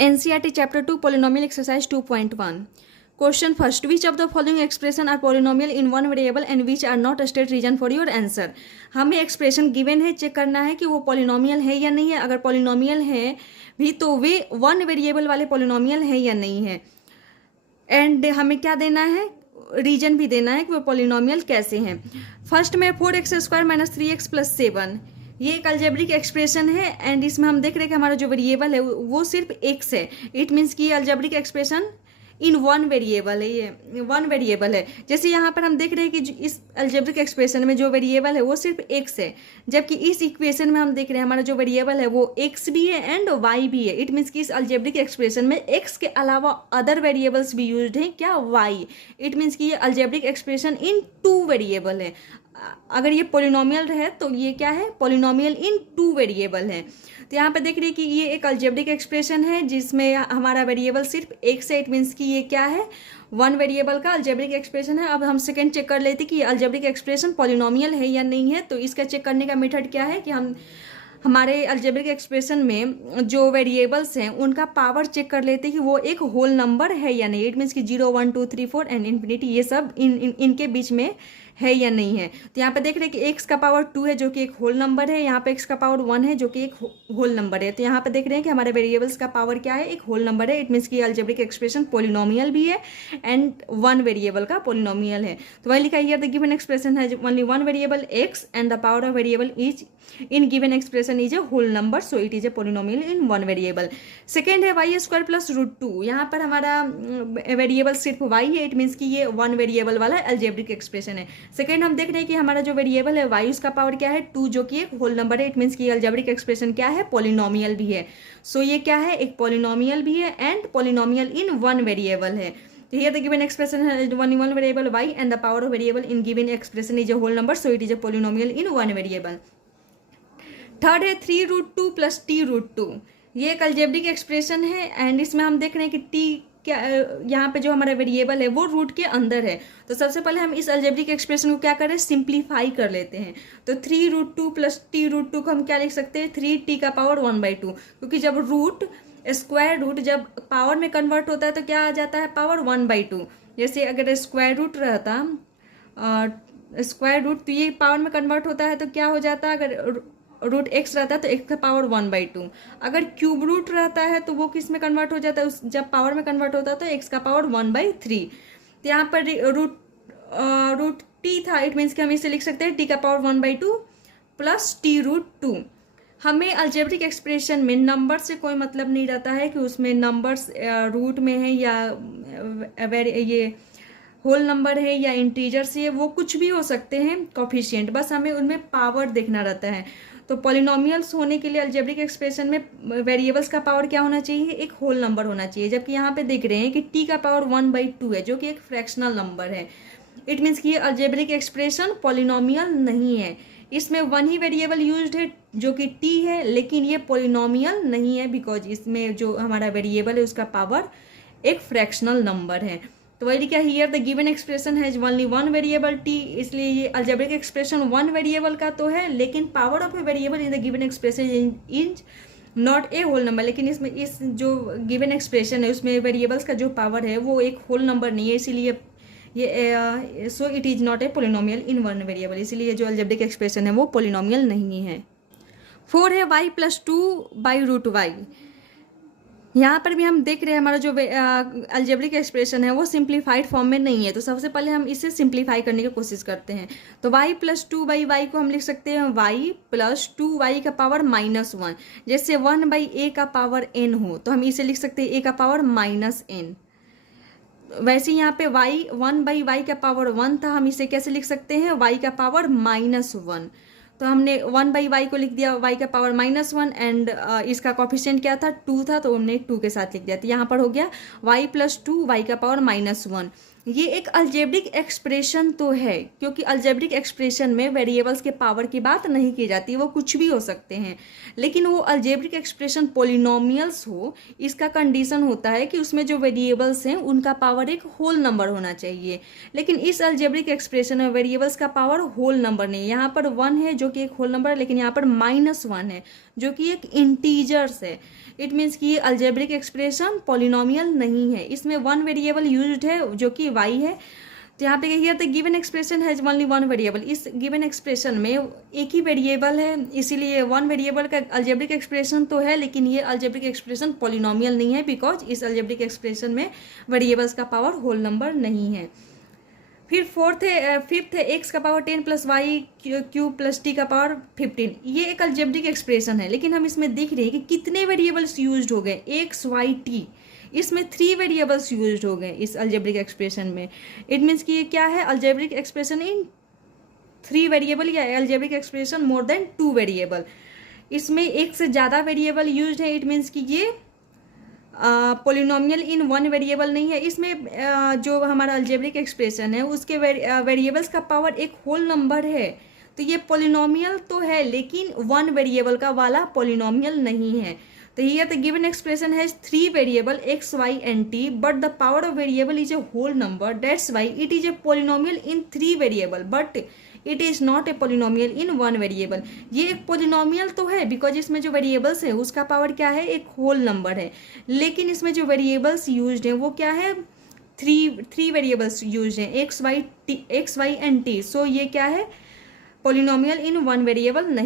NCERT Chapter 2 Polynomial Exercise 2.1. Question first. Which of the following expression are polynomial in one variable and which are not? State reason for your answer. हमें expression given है, check करना है कि वो polynomial है या नहीं है. अगर पॉलिनोमियल है भी तो वे वन वेरिएबल वाले पॉलिनोमियल है या नहीं है. एंड हमें क्या देना है, रीजन भी देना है कि वो पॉलिनोमियल कैसे हैं. फर्स्ट में 4x² माइनस 3x प्लस 7, ये एक अलजेब्रिक एक्सप्रेशन है एंड इसमें हम देख रहे हैं कि हमारा जो वेरिएबल है वो सिर्फ x है. इट मीन्स कि ये algebraic expression in one variable है, ये वन वेरिएबल है. जैसे यहाँ पर हम देख रहे हैं कि इस अलजेब्रिक एक्सप्रेशन में जो वेरिएबल है वो सिर्फ x है, जबकि इस इक्वेशन में हम देख रहे हैं हमारा जो वेरिएबल है वो x भी है एंड y भी है. इट मीन्स कि इस अलजेब्रिक एक्सप्रेशन में x के अलावा अदर वेरिएबल्स भी यूज्ड हैं, क्या, y. इट मीन्स कि ये algebraic expression in two variable है. अगर ये पोलिनोमियल है तो ये क्या है, पोलिनोमियल इन टू वेरिएबल है. तो यहाँ पे देख रही है कि ये एक अलजेब्रिक एक्सप्रेशन है जिसमें हमारा वेरिएबल सिर्फ x है. इट मीन्स कि ये क्या है, वन वेरिएबल का अलजेब्रिक एक्सप्रेशन है. अब हम सेकंड चेक कर लेते कि ये अलजेब्रिक एक्सप्रेशन पोलिनोमियल है या नहीं है. तो इसका चेक करने का मेथड क्या है कि हम हमारे अलजेब्रिक एक्सप्रेशन में जो वेरिएबल्स हैं उनका पावर चेक कर लेते हैं कि वो एक होल नंबर है या नहीं. इट मीन्स कि 0 1 2 3 4 एंड इन्फिनिटी, ये सब इनके बीच में है या नहीं है. तो यहाँ पे देख रहे हैं कि x का पावर 2 है जो कि एक होल नंबर है, यहाँ पे x का पावर 1 है जो कि एक होल नंबर है. तो यहाँ पे देख रहे हैं कि हमारे वेरिएबल्स का पावर क्या है, एक होल नंबर है. इट मीन्स कि अलजेब्रिक एक्सप्रेशन पोलिनोमियल भी है एंड वन वेरिएबल का पोलिनोमियल है. तो वही लिखा है, द गिवन एक्सप्रेशन है only one variable x and the power of variable is in given expression is a whole number, so it is a polynomial in one variable. Second है y² plus √2. यहाँ पर हमारा variable सिर्फ y है. It means कि ये one variable वाला algebraic expression है. सेकेंड हम देख रहे हैं कि हमारा जो वेरिएबल है y, उसका पावर क्या है, 2, जो कि एक होल नंबर है. इट मीन्स कि अलजेब्रिक एक्सप्रेशन क्या है, पोलिनोमियल भी है. सो ये क्या है, एक पोलिनोमियल भी है and polynomial in one variable है. तो here the given expression has one variable y and the power of variable in given expression is a whole number, so it is a polynomial in one variable. Third है 3√2 plus t√2. ये एक algebraic expression है and इसमें हम देख रहे हैं कि t क्या, यहाँ पे जो हमारा वेरिएबल है वो रूट के अंदर है. तो सबसे पहले हम इस अलजेब्रिक एक्सप्रेशन को क्या करें, सिंप्लीफाई कर लेते हैं. तो 3√2 प्लस t√2 को हम क्या लिख सकते हैं, 3t का पावर 1/2, क्योंकि जब रूट स्क्वायर रूट जब पावर में कन्वर्ट होता है तो क्या आ जाता है, पावर 1/2. जैसे अगर स्क्वायर रूट रहता स्क्वायर रूट तो ये पावर में कन्वर्ट होता है तो क्या हो जाता है, अगर रूट x रहता है तो x का पावर 1/2. अगर क्यूब रूट रहता है तो वो किस में कन्वर्ट हो जाता है, जब पावर में कन्वर्ट होता है तो x का पावर 1/3. तो यहाँ पर रूट t था. इट मीन्स कि हम इसे लिख सकते हैं t का पावर 1/2 प्लस t√2. हमें अलजेब्रिक एक्सप्रेशन में नंबर से कोई मतलब नहीं रहता है कि उसमें नंबर्स रूट में है या ये होल नंबर है या इंटीजर्स है, वो कुछ भी हो सकते हैं कोफिशिएंट, बस हमें उनमें पावर देखना रहता है. तो पॉलिनोमियल्स होने के लिए अलजेब्रिक एक्सप्रेशन में वेरिएबल्स का पावर क्या होना चाहिए, एक होल नंबर होना चाहिए. जबकि यहाँ पे देख रहे हैं कि t का पावर 1/2 है जो कि एक फ्रैक्शनल नंबर है. इट मीन्स कि ये अलजेब्रिक एक्सप्रेशन पॉलिनोमियल नहीं है. इसमें वन ही वेरिएबल यूज्ड है जो कि t है, लेकिन ये पॉलिनोमियल नहीं है बिकॉज इसमें जो हमारा वेरिएबल है उसका पावर एक फ्रैक्शनल नंबर है. तो वही लिखा here the given expression has only one variable t, इसलिए ये अलजेब्रिक एक्सप्रेशन वन वेरिएबल का तो है लेकिन power of a variable in the given expression is not a whole number. लेकिन इसमें इस जो गिवन एक्सप्रेशन है उसमें वेरिएबल्स का जो पावर है वो एक होल नंबर नहीं है, इसीलिए ये सो it is not A polynomial in one variable. इसीलिए जो अलजेब्रिक एक्सप्रेशन है वो पोलिनोमियल नहीं है. 4 है y प्लस 2/√y. यहाँ पर भी हम देख रहे हैं हमारा जो अलजेब्रिक एक्सप्रेशन है वो सिंप्लीफाइड फॉर्म में नहीं है. तो सबसे पहले हम इसे सिंप्लीफाई करने की कोशिश करते हैं. तो y प्लस 2/y को हम लिख सकते हैं y प्लस 2y का पावर -1. जैसे 1/a का पावर n हो तो हम इसे लिख सकते हैं a का पावर -n. वैसे यहाँ पे y 1/y का पावर 1 था, हम इसे कैसे लिख सकते हैं, y का पावर -1. तो हमने 1/y को लिख दिया y का पावर -1 एंड इसका कोफिशिएंट क्या था, 2 था, तो हमने 2 के साथ लिख दिया. तो यहाँ पर हो गया y प्लस 2y का पावर -1. ये एक अलजेब्रिक एक्सप्रेशन तो है क्योंकि अलजेब्रिक एक्सप्रेशन में वेरिएबल्स के पावर की बात नहीं की जाती, वो कुछ भी हो सकते हैं. लेकिन वो अलजेब्रिक एक्सप्रेशन पॉलिनोमियल्स हो, इसका कंडीशन होता है कि उसमें जो वेरिएबल्स हैं उनका पावर एक होल नंबर होना चाहिए. लेकिन इस अलजेब्रिक एक्सप्रेशन में वेरिएबल्स का पावर होल नंबर नहीं है. यहाँ पर 1 है जो कि एक होल नंबर है, लेकिन यहाँ पर -1 है जो कि एक इंटीजर्स है। इट मीन्स कि ये अलजेब्रिक एक्सप्रेशन पॉलिनोमियल नहीं है, इसमें वन वेरिएबल यूज्ड है जो कि y है। तो यहाँ पे कहिए तो given expression has only one variable, इस गिवन एक्सप्रेशन में एक ही वेरिएबल है, इसीलिए वन वेरिएबल का अलजेब्रिक एक्सप्रेशन तो है, लेकिन ये अलजेब्रिक एक्सप्रेशन पॉलिनोमियल नहीं है, बिकॉज इस अलजेब्रिक एक्सप्रेशन में वेरिएबल्स का पावर होल नंबर नहीं है। फिर फिफ्थ है एक्स का power 10 plus Y cube plus T का पावर 15। ये एक अलजेब्रिक एक्सप्रेशन है, लेकिन हम इसमें देख रहे हैं कि कितने वेरिएबल्स यूज्ड हो गए, एक्स वाई टी, इसमें 3 वेरिएबल्स यूज्ड हो गए इस अलजेब्रिक एक्सप्रेशन में। इट मीन्स कि ये क्या है, अलजेब्रिक एक्सप्रेशन इन 3 वेरिएबल या algebraic expression more than 2 variable. इसमें एक से ज़्यादा वेरिएबल यूज्ड है, इट मीन्स कि ये पोलिनोमियल इन वन वेरिएबल नहीं है। इसमें जो हमारा अलजेब्रिक एक्सप्रेशन है उसके वेरिएबल्स का पावर एक होल नंबर है, तो ये पोलिनोमियल तो है लेकिन वन वेरिएबल का वाला पोलिनोमियल नहीं है। तो here the given expression has 3 variable x, y and t, but the power of variable is a whole number. That's why it is a polynomial in 3 variable, but it is not a polynomial in 1 variable. ये एक polynomial तो है because इसमें जो variables है उसका power क्या है, एक होल नंबर है, लेकिन इसमें जो वेरिएबल्स यूज्ड हैं वो क्या है, थ्री वेरिएबल्स यूज्ड हैं, x, y and t। सो ये क्या है, पोलिनोमियल इन वन वेरिएबल नहीं।